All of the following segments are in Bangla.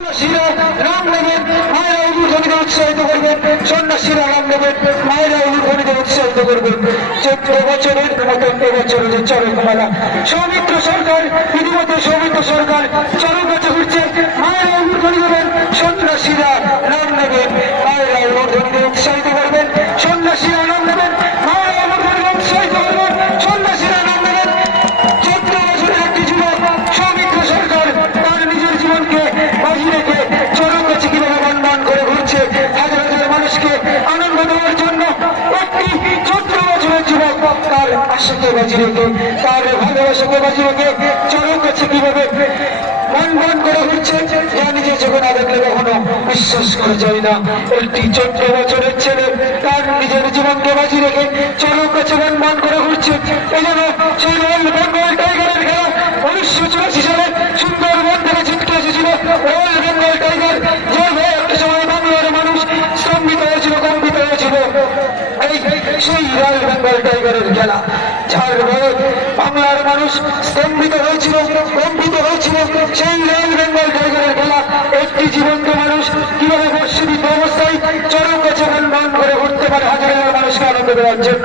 সন্ন্যাসীরা নাম নেবেন, মায়েরা উলুধ্বনিতে উৎসাহিত করবেন। সন্ন্যাসীরা নাম নেবেন, মায়েরা উলুধ্বনিতে উৎসাহিত করবেন। 14 বছরের মতো এবছর যে চরকমালা সৌমিত্র সরকার, ইতিমধ্যে সৌমিত্র সরকার চরক কাছে ঘুরছে। মায়েরা উলুধ্বনি দেবেন, সন্ন্যাসীরা নাম নেবেন, মায়েরা উলুধ্বনিতে উৎসাহিত করবেন। সন্ন্যাসীরা নাম নেবেন, মায়েরা উলুধ্বনিতে উৎসাহিত করবেন। সন্ন্যাসীরা নাম নেবেন। 14 বছরের একটি যুবক সৌমিত্র সরকার তার নিজের জীবনকে বাজি রেখে চরক কাছে কিভাবে বন্ধন করে ঘুরছে হাজার হাজার মানুষকে আনন্দ দেওয়ার জন্য। একটি 14 বছরের যুবক তার আশাকে বাজি রেখে, তার ভালোবাসাকে বাজি রেখে চরক কাছে কিভাবে বন্ধন করে ঘুরছে, যা নিজের চোখে না দেখলে কখনো বিশ্বাস করা যায় না। একটি 14 বছরের ছেলে তার নিজের জীবনকে বাজি রেখে চরক কাছে বন্ধন করে ঘুরছে। এই জন্য সেই রয়্যাল বেঙ্গল টাইগারের খেলা 1984 সালে সুন্দরবন থেকে ছিটকে এসেছিল। রয়্যাল বেঙ্গল টাইগার যে একটা সময় বাংলার মানুষ স্তম্ভিত হয়েছিল, কম্পিত হয়েছিল। সেই রয়্যাল বেঙ্গল টাইগারের খেলা যার ভয়ে বাংলার মানুষ স্তম্ভিত হয়েছিল, কম্পিত হয়েছিল। সেই রয়্যাল বেঙ্গল টাইগারের খেলা একটি জীবন্ত মানুষ কিভাবে বর্ষিত অবস্থায় চরক কাছে বন্ধন করে ঘুরতে পারে হাজার হাজার মানুষকে আনন্দ দেওয়ার জন্য।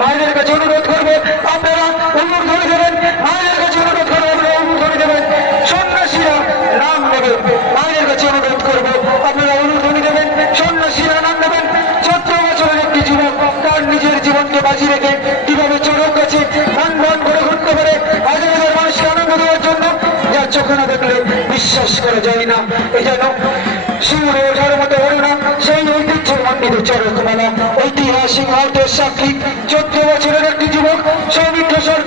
মায়েদের কাছে অনুরোধ করবো, আপনারা অনুরোধ করে দেবেন। মায়েদের কাছে অনুরোধ করবো, আপনারা অনুরোধ করে দেবেন। সন্ন্যাসীরা নাম নেবেন, মায়ের কাছে অনুরোধ করবো, আপনারা অনুরোধ দেবেন। সন্ন্যাসীরা নাম নেবেন। 14 বছরের একটি যুবক তার নিজের জীবনকে বাজি রেখে কিভাবে চরক কাছে বন্ধন করে ঘুরতে পারে হাজার হাজার মানুষকে আনন্দ দেওয়ার জন্য, যার চোখে না দেখলে বিশ্বাস করা যায় না। এই জন্য সুর ওঠার মতো হরিনাম সেই ঐতিহ্যমণ্ডিত চরকমালা ঐতিহাসিক মুহূর্তের সাক্ষী 14 বছরের একটি যুবক সৌমিত্র সরকার।